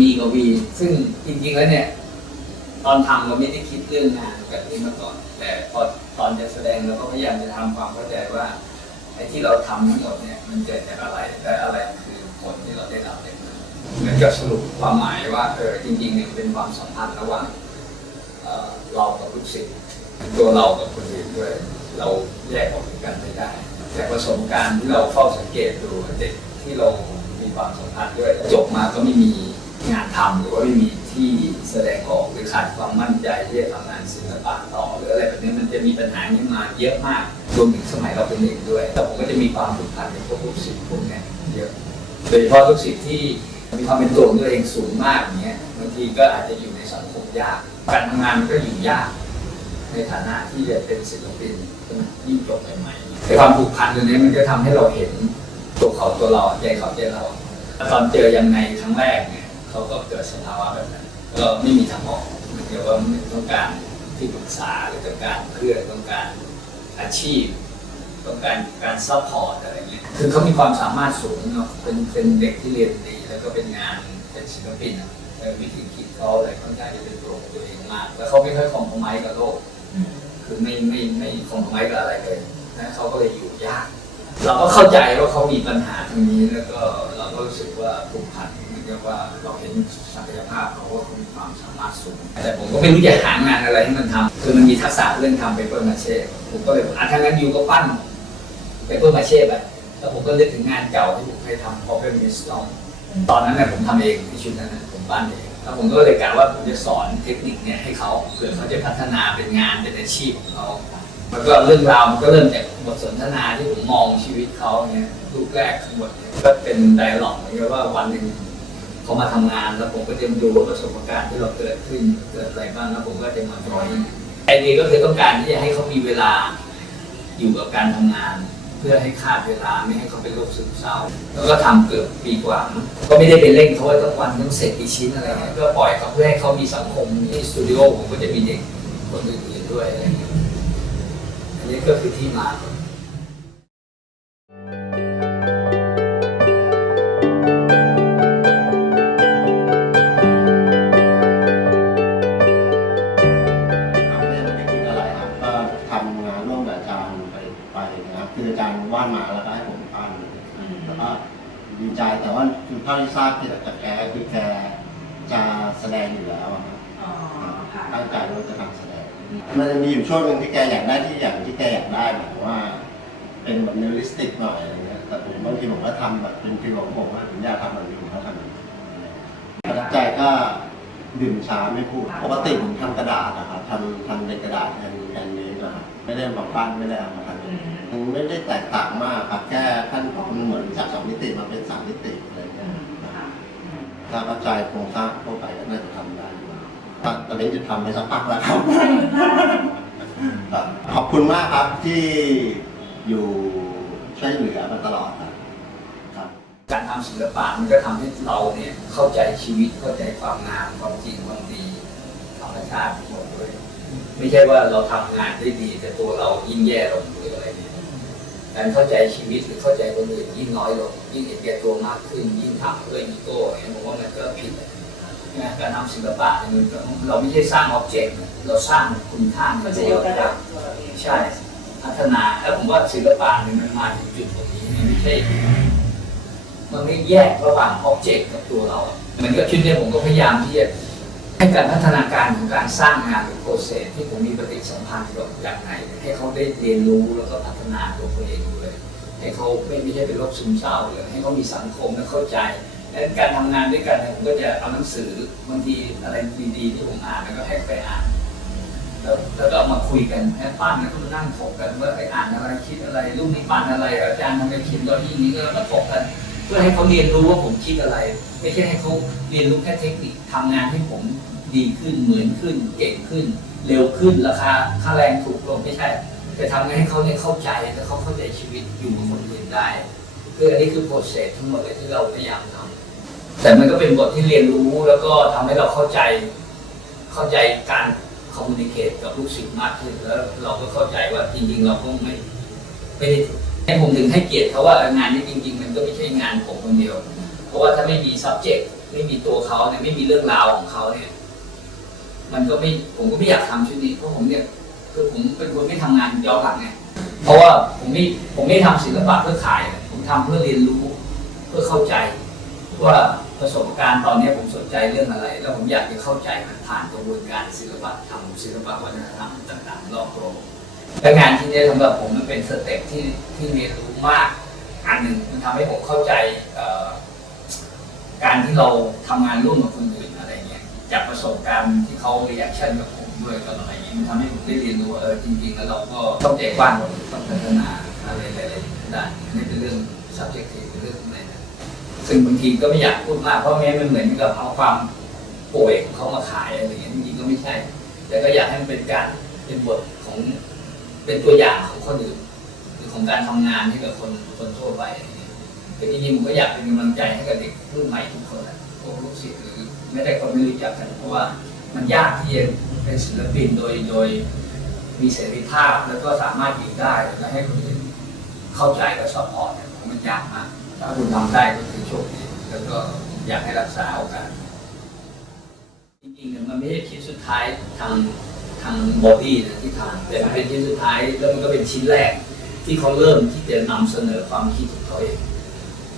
มีกับวีซึ่งจริงๆแล้วเนี่ย ตอนทำเราไม่ได้คิดเรื่องงานแบบนี้มาก่อน แต่พอตอนจะแสดงเราก็พยายามจะทำความเข้าใจว่าไอ้ที่เราทำทั้งหมดเนี่ยมันเกิดจากอะไรและอะไรคือผลที่เราได้รับเนี่ยเหมือนกับสรุปความหมายว่าเออจริงๆเนี่ยเป็นความสัมพันธ์ระหว่างเเรากับลูกศิษย์ตัวเรากับคนอื่นด้วย เราแยกออกจากกันไม่ได้ แต่ประสบการณ์ที่เราเฝ้าสังเกตดูเด็กที่เรามีความสัมพันธ์ด้วยจบมาก็ไม่มี ทำหรือว่าไม่มีที่แสดงออกหรือขาดความมั่นใจที่จะทำงานศิลปะต่อ หรืออะไรแบบนี้มันจะมีปัญหานี้มาเยอะมากรวมถึงสมัยเราเป็นเด็กด้วย แต่ผมก็จะมีความผูกพันกับพวกลูกศิษย์พวกเนี้ยเยอะโดยเฉพาะลูกศิษย์ที่มีความเป็นตัวของตัวเองสูงมากอย่างเงี้ยบางทีก็อาจจะอยู่ในสังคมยาก การทำงานมันก็อยู่ยาก ในฐานะที่จะเป็นศิลปินใช่ไหมยิ่งจบใหม่ๆแต่ความผูกพันตรงนี้มันก็ทำให้เราเห็นตัวเขาตัวเราใจเขาใจเราตอนเจอยังไงครั้งแรกเนี่ย เขาก็เกิดสภาวะแบบนั้นก็ไม่มีทางออกเหมือว่าต้องการที่ปรึกษาหรือต้องการเพื่อนต้องการอาชีพ ต้องการการซัพพอร์ตอะไรเงี้ยคือเขามีความสามารถสูงเนาะเป็นเป็นเด็กที่เรียนดี แล้วก็เป็นงานเป็นศิลปินแล้ววิธีคิดเขาอะไรค่อนข้างจะเป็นตัวของตัวเองมาก แล้วเขาไม่ค่อยคอมโพไมกับโลก คือไม่ไม่ไม่คงไว้กับอะไรเลยนะเขาก็เลยอยู่ยาก เราก็เข้าใจว่าเขามีปัญหาตรงนี้แล้วก็เราก็รู้สึกว่าผูกพัน เหมือนกับว่าเราเห็นศักยภาพเขาว่าเขามีความสามารถสูง แต่ผมก็ไม่รู้จะหางานอะไรให้มันทำคือมันมีทักษะเรื่องทำเปเปอร์มาเช่ผมก็เลยอะถ้างั้นอยู่ก็ปั้นเปเปอร์มาเช่ไปแล้วผมก็นึกถึงงานเก่าที่ผมเคยทำ Problem m i s t o m ตอนนั้นเนี่ยผมทำเองที่ชุดนั้นนะผมปั้นเองแล้วผมก็เลยกะว่าผมจะสอนเทคนิคเนี่ยให้เขาเพื่อเขาจะพัฒนาเป็นงานเป็นอาชีพของเขาแล้วก็เรื่องราวมันก็เริ่มจากบทสนทนาที่ผมมองชีวิตเขาเนี่ยรูปแรกทั้งหมดก็เป็นไดอะล็อกเหมือนกับว่าวันหนึ่ง เขามาทำงานแล้วผมก็จะดูว่าประสบการณ์ที่เราเกิดขึ้นเกิดอะไรบ้างแล้วผมก็จะมาดรอยไอเดียก็คือต้องการที่จะให้เขามีเวลาอยู่กับการทำงาน เพื่อให้คาดเวลาไม่ให้เขาเป็นโรคซึมเศร้า แล้วก็ทำเกือบปีกว่า ก็ไม่ได้ไปเร่งเขาว่าต้องวันต้องเสร็จกี่ชิ้นอะไรเงี้ยก็ปล่อยเขาเพื่อให้เขามีสังคมที่สตูดิโอผมก็จะมีเด็กคนอื่นๆด้วยอะไรเงี้ยอันนี้ก็คือที่มาท กับอาจารย์ไปไปนะครับคืออาจารย์วาดมาแล้วก็ให้ผมปั้นแล้วก็ดีใจแต่ว่าคือเท่าที่ทราบที่จากแกคือแกจะแสดงอยู่แล้วอะครับอ๋อค่ะตั้งใจว่าจะทำแสดงมันจะมีอยู่ช่วงหนึ่งที่แกอยากได้ที่อย่างที่แกอยากได้แบบว่าเป็นแบบเนลิสติกหน่อยอะไรเงี้ยแต่ผมบางทีผมก็ทำแบบเป็นฟิลของผมว่าผมอยากทำแบบนี้ผมก็ทำแบบนี้ประทับใจก็ดื่มช้าไม่พูดปกติผมทำกระดาษนะครับทำทำเป็นกระดาษแฮน ไม่ได้มาปั้นไม่ได้เอามาทำอืมมันไม่ได้แตกต่างมากครับแค่ขั้นตอนมันเหมือนจากสองมิติมาเป็นสามมิติอะไรอืเงี้ยมค่ะอืมถ้าเข้าใจโครงสร้างทั่วไปก็น่าจะทำได้ตอนตอนนี้จะทำไปสักพักแล้วครับครับขอบคุณมากครับที่อยู่ช่วยเหลือมาตลอดครับครับการทำศิลปะมันก็ทำให้เราเนี่ยเข้าใจชีวิตเข้าใจความงามความจริงความดีธรรมชาติทั้งหมดด้วย ไม่ใช่ว่าเราทำงานได้ดี แต่ตัวเรายิ่งแย่ลงหรืออะไรเนี่ยการเข้าใจชีวิตหรือเข้าใจคนอื่นยิ่งน้อยลง ยิ่งเห็นแก่ตัวมากขึ้น ยิ่งทำด้วยอีโก้เนี่ยผมว่ามันก็ผิดนะการทำศิลปะเนี่ยมันเราไม่ใช่สร้างอ็อบเจกต์เราสร้างคุณค่ามันจะยกระดับตัวเราใช่พัฒนาแล้วผมว่าศิลปะเนี่ยมันมาถึงจุดตรงนี้ไม่ใช่มันไม่แยกระหว่างอ็อบเจกต์กับตัวเราเหมือนกับชุดนี้ผมก็พยายามที่จะ ให้การพัฒนาการของการสร้างงานหรือโปรเซสที่ผมมีปฏิสัมพันธ์กับอย่างไรให้เขาได้เรียนรู้แล้วก็พัฒนาตัวเขาเองด้วยให้เขาไม่ไม่ใช่เป็นโรคซึมเศร้าเลยให้เขามีสังคมและเข้าใจและการทำงานด้วยกันผมก็จะเอาหนังสือบางทีอะไรดีๆที่ผมอ่านแล้วก็ให้ไปอ่านแล้วแล้วก็ามาคุยกันแค่ปั้นแล้วก็มานั่งถกกันว่าไอ้อ่านอะไรคิดอะไรรูปนี้ปั้นอะไรอาจารย์ทำไมเขียนตัวที่นี้ก็มาถกกัน เพื่อให้เขาเรียนรู้ว่าผมคิดอะไร ไม่ใช่ให้เขาเรียนรู้แค่เทคนิคทำงานให้ผมดีขึ้นเหมือนขึ้น เก่งขึ้น เร็วขึ้นราคาค่าแรงถูกลงไม่ใช่แต่ทำไงให้เขาเนี่ยเข้าใจและเขาเข้าใจชีวิตอยู่กับคนอื่นได้ คืออันนี้คือโปรเซสทั้งหมดเลยที่เราพยายามทำแต่มันก็เป็นบทที่เรียนรู้แล้วก็ทำให้เราเข้าใจเข้าใจการคอมมูนิเคตกับลูกศิษย์มากขึ้นแล้วเราก็เข้าใจว่าจริงๆ เราก็ไม่ไม่ได้ ผมถึงให้เกียรติเขาว่างานนี้จริง ๆ มันก็ไม่ใช่งานผมคนเดียว เพราะว่าถ้าไม่มี subject ไม่มีตัวเขาเนี่ยไม่มีเรื่องราวของเขาเนี่ย มันก็ไม่ผมก็ไม่อยากทำชุดนี้เพราะผมเนี่ยคือผมเป็นคนไม่ทำงานย้อนหลังไงเพราะว่าผมไม่ผมไม่ทำศิลปะเพื่อขาย ผมทำเพื่อเรียนรู้เพื่อเข้าใจว่าประสบการณ์ตอนนี้ผมสนใจเรื่องอะไร แล้วผมอยากจะเข้าใจมันผ่านกระบวนการศิลปะทำศิลปะวัฒนธรรมต่างๆรอบ และงานที่นี้สำหรับผมมันเป็นสเต็ปที่ที่เรียนรู้มาก อันหนึ่งมันทำให้ผมเข้าใจการที่เราทำงานร่วมกับคนอื่นอะไรเงี้ยจากประสบการณ์ที่เขาเรีแอคชั่นกับผมด้วยกับอะไรเงี้ยมันทำให้ผมได้เรียนรู้ว่าเออจริงๆ แล้วเราก็ต้องใจกว้างต้องพัฒนาอะไรหลายๆด้านนี่เป็นเรื่อง subjective เป็นเรื่องอะไรนะซึ่งบางทีก็ไม่อยากพูดมากเพราะแม้มันเหมือนกับเอาความป่วยของเขามาขายอะไรอย่างเงี้ยจริงๆก็ไม่ใช่ แต่ก็อยากให้มันเป็นการเป็นบทของ เป็นตัวอย่างของคนอื่นหรือของการทำงานให้กับคนคนทั่วไปอะไรอย่างเงี้ยคือจริงๆผมก็อยากเป็นกำลังใจให้กับเด็กรุ่นใหม่ทุกคนแหละพวกลูกศิษย์หรือไม่ได้คนไม่รู้จักกันเพราะว่ามันยากที่จะเป็นศิลปินโดยโดยมีเสรีภาพแล้วก็สามารถอยู่ได้และให้คนอื่นเข้าใจและสปอร์ตเนี่ยมันยากมากถ้าคุณทำได้ก็คือโชคดีแล้วก็อยากให้รักษาโอกาสจริงๆเนี่ยมันไม่ใช่ชิ้นสุดท้ายทาง ทางบอดี้นะที่ทำแต่มันเป็นชิ้นสุดท้ายแล้วมันก็เป็นชิ้นแรก ที่เขาเริ่มที่จะนำเสนอความคิดของเขาเอง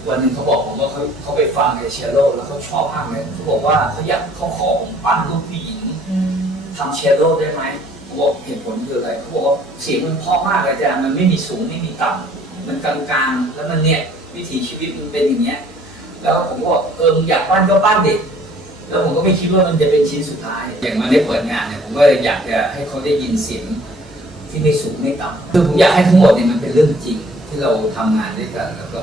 วันหนึ่งเขาบอกผมว่าเขาเขาไปฟังไอเชลโลแล้วเขาชอบมากเลยเขาบอกว่าเขาอยากเขาขอผมปั้นรูปผู้หญิงทำเชลโลได้ไหมผมบอกเหตุผลคืออะไรเขาบอกว่าเสียงมันเพราะมากเลยอาจารย์มันไม่มีสูงไม่มีต่ำมันกลางๆ แล้วมันเนี่ยวิถีชีวิตมันเป็นอย่างเงี้ยแล้วผมก็บอกเออมึงอยากปั้นก็ปั้นดิ แล้วผมก็ไม่คิดว่ามันจะเป็นชิ้นสุดท้าย อย่างมาได้เปิดงานเนี่ยผมก็อยากจะให้เขาได้ยินเสียงที่ไม่สูงไม่ต่ำคือผมอยากให้ทั้งหมดเนี่ยมันเป็นเรื่องจริงที่เราทำงานด้วยกันแล้วก็